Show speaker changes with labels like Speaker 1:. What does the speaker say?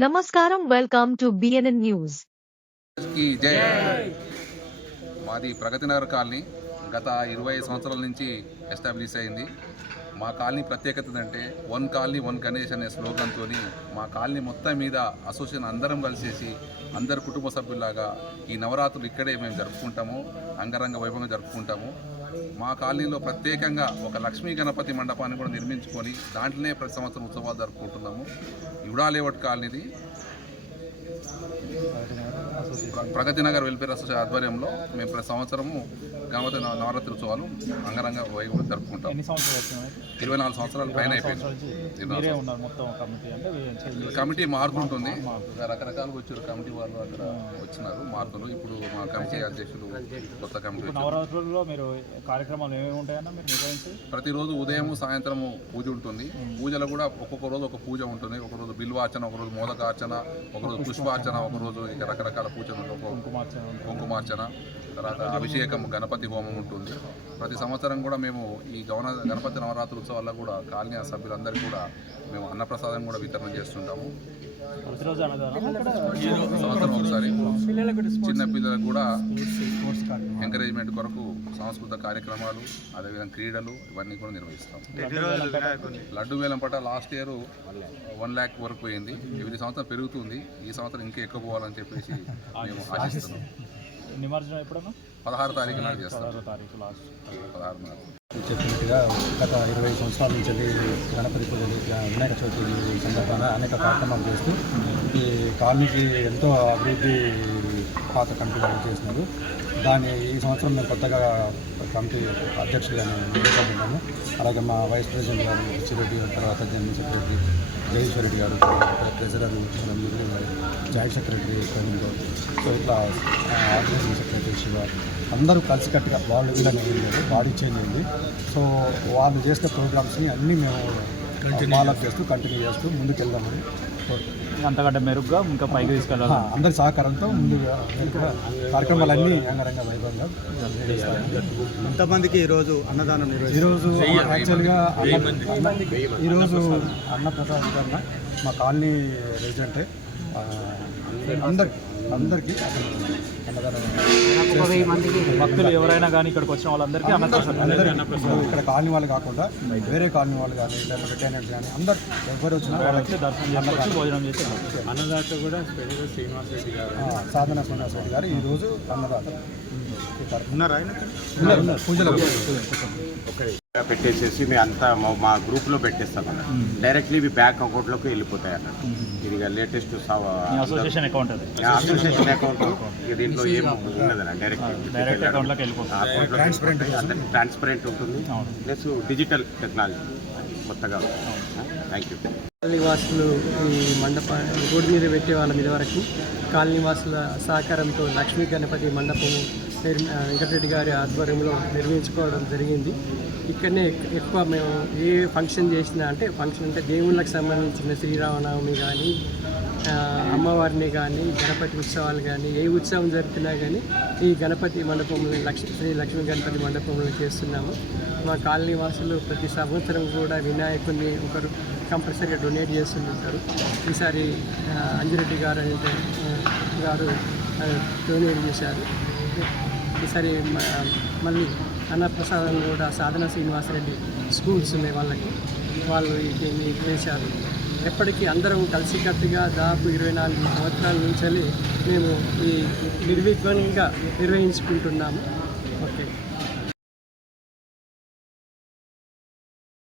Speaker 1: నమస్కారం, welcome to BNN news.
Speaker 2: की जय। మాది ప్రగతి నగర్ కాలనీ గత 25 సంవత్సరాల నుంచి ఎస్టాబ్లిష్ అయింది. మా కాలనీ ప్రత్యేకత ఏంటంటే వన్ కాలనీ వన్ గణేష్ అనే స్లోగన్తో మా కాలనీ మొత్తం మీద అసోసియేషన్ అందరం కలిసేసి అందరు కుటుంబ సభ్యుల్లాగా ఈ నవరాత్రులు ఇక్కడే మేము జరుపుకుంటాము, అంగరంగ వైభవంగా జరుపుకుంటాము. మా కాలనీలో ప్రత్యేకంగా ఒక లక్ష్మీ గణపతి మండపాన్ని కూడా నిర్మించుకొని దాంట్లోనే ప్రతి సంవత్సరం ఉత్సవాలు జరుపుకుంటున్నాము. యుడా లేఅవుట్ కాలనీది ప్రగతి నగర్ వెల్ఫేర్ అసోసియేషన్ ఆధ్వర్యంలో మేము ప్రతి సంవత్సరము గణపతి నవరాత్రి ఉత్సవాలు అంగరంగ వైభవం జరుపుకుంటాం. 24 సంవత్సరాల పైన అయిపోయింది. కమిటీ మారుతుంటుంది, రకరకాలుగా వచ్చారు కమిటీ వాళ్ళు, అక్కడ వచ్చినారు మార్పులు. ఇప్పుడు మా కమిటీ అధ్యక్షులు కొత్త కమిటీ
Speaker 3: నవరాత్రుల్లో మీరు కార్యక్రమాలు ఏమేమి ఉంటాయన్నా మీరు నిర్వహించి?
Speaker 2: ప్రతిరోజు ఉదయం సాయంత్రము పూజ ఉంటుంది. పూజలో కూడా ఒక్కొక్క రోజు ఒక పూజ ఉంటుంది. ఒకరోజు బిల్వార్చన, ఒకరోజు మోదకార్చన, ఒకరోజు పుష్పార్చన, ఒకరోజు ఇక రకరకాల పూజలు, కుంకుమార్చన, తర్వాత అభిషేకం, గణపతి హోమం ఉంటుంది. ప్రతి సంవత్సరం కూడా మేము ఈ గణపతి నవరాత్రి ఉత్సవాల్లో కూడా కాలనీ సభ్యులందరికీ కూడా మేము అన్నప్రసాదం కూడా వితరణ చేస్తుంటాము. సంవత్సరం ఒకసారి చిన్న పిల్లలకు కూడా ఎంకరేజ్మెంట్ కొరకు సాంస్కృతిక కార్యక్రమాలు, అదేవిధంగా క్రీడలు ఇవన్నీ కూడా నిర్వహిస్తాం. లడ్డు వేలం పట్ట లాస్ట్ ఇయర్ 1 lakh వరకు పోయింది. ఎవ్రీ సంవత్సరం పెరుగుతుంది. ఈ సంవత్సరం ఇంకా ఎక్కువ పోవాలని చెప్పేసి మేము ఆశిస్తున్నాం.
Speaker 3: నిమజ్జనం ఎప్పుడన్నా
Speaker 2: 16వ తారీఖు నాడు చేస్తాం. 16 నాడు
Speaker 4: చెప్పినట్టుగా గత 20 సంవత్సరాల నుంచి గణపతి పూజలు, వినాయక చవితి సందర్భంగా అనేక కార్యక్రమాలు చేస్తూ ఈ కాలనీకి ఎంతో అభివృద్ధి పాత కమిటీ వాళ్ళు చేసినారు. ఈ సంవత్సరం మేము కొత్తగా కమిటీ అధ్యక్షులుగా ఎన్నుకుంటున్నాము. అలాగే మా వైస్ ప్రెసిడెంట్ గారు చిరెడ్డి, తర్వాత జనరల్ సెక్రటరీ జగదీశ్వర్ రెడ్డి గారు, ట్రెజరర్ జాయింట్ సెక్రటరీ ప్రవీణ్ గారు, సో ఇట్లా ఆర్గనైజింగ్ సెక్రటరీ శివ, అందరూ కలిసికట్టుగా వాళ్ళు వీళ్ళని వెళ్ళారు. బాడీ చేంజ్ అయింది. సో వాళ్ళు చేసిన ప్రోగ్రామ్స్ని అన్నీ మేము ఫాలోఅప్ చేస్తూ కంటిన్యూ చేస్తూ ముందుకు వెళ్దామని
Speaker 3: అంతకంటే మెరుగ్గా ఇంకా పైకి తీసుకెళ్ళాలి.
Speaker 4: అందరి సహకారంతో ముందుగా కార్యక్రమాలన్నీ అంగరంగ వైభవంగా ఎంతమందికి ఈరోజు అన్నదానం ఈరోజు యాక్చువల్గా ఈరోజు అన్నప్రసాద్ గారు మా కాలనీ రెసిడెంటే అందరికీ
Speaker 3: భక్తులు ఎవరైనా కానీ ఇక్కడికి వచ్చిన వాళ్ళందరికీ
Speaker 4: ఇక్కడ కాలనీ వాళ్ళు కాకుండా వేరే కాలనీ వాళ్ళు కానీ లేకపోతే టెనెంట్స్ కానీ అందరు ఎవరు వచ్చినా వాళ్ళకి
Speaker 3: దర్శనం భోజనం చేసి
Speaker 4: అన్నదాత కూడా శ్రీనివాస్ రెడ్డి గారు, సాధన శ్రీనివాస్ రెడ్డి గారు ఈరోజు అన్నదాత పూజలు
Speaker 5: పెట్టేసేసి మేము అంతా మా గ్రూప్లో పెట్టేస్తాం అన్న. డైరెక్ట్లీ ఇవి బ్యాంక్ అకౌంట్లోకి వెళ్ళిపోతాయి అన్నట్టు. ఇది లేటెస్ట్
Speaker 3: అసోసియేషన్ అకౌంట్
Speaker 5: దీంట్లో ఏం ఉండదన్న, డైరెక్ట్
Speaker 3: అకౌంట్లోకి వెళ్ళిపోతుంది.
Speaker 5: ట్రాన్స్పరెంట్ ఉంటుంది, ప్లస్ డిజిటల్ టెక్నాలజీ కొత్తగా. Thank you.
Speaker 6: కాలనీవాసులు ఈ మండపాన్ని రోడ్డు మీద పెట్టే వాళ్ళ మీద వరకు కాలనీవాసుల సహకారంతో లక్ష్మీ గణపతి మండపము వెంకటరెడ్డి గారి ఆధ్వర్యంలో నిర్మించుకోవడం జరిగింది. ఇక్కడనే ఎక్కువ మేము ఏ ఫంక్షన్ చేసినా ఫంక్షన్ అంటే దేవుళ్ళకి సంబంధించిన శ్రీరామనవమి కానీ, అమ్మవారిని కానీ, గణపతి ఉత్సవాలు కానీ, ఏ ఉత్సవం జరిపినా కానీ ఈ గణపతి మండపంలో శ్రీ లక్ష్మీ గణపతి మండపంలో చేస్తున్నాము. మా కాలనీ వాసులు ప్రతి సంవత్సరం కూడా వినాయకుడిని ఒకరు కంపల్సరీగా డొనేట్ చేస్తుంటారు. ఈసారి అంజిరెడ్డి గారు డొనేట్ చేశారు. ఈసారి మళ్ళీ అన్నప్రసాదం కూడా సాధన శ్రీనివాసరెడ్డి స్కూల్స్ ఉన్నాయి వాళ్ళు చేశారు. ఎప్పటికీ అందరం కలిసికట్టుగా దాదాపు 24 సంవత్సరాల నుంచి మేము ఈ నిర్విఘ్నంగా నిర్వహించుకుంటున్నాము. ఓకే.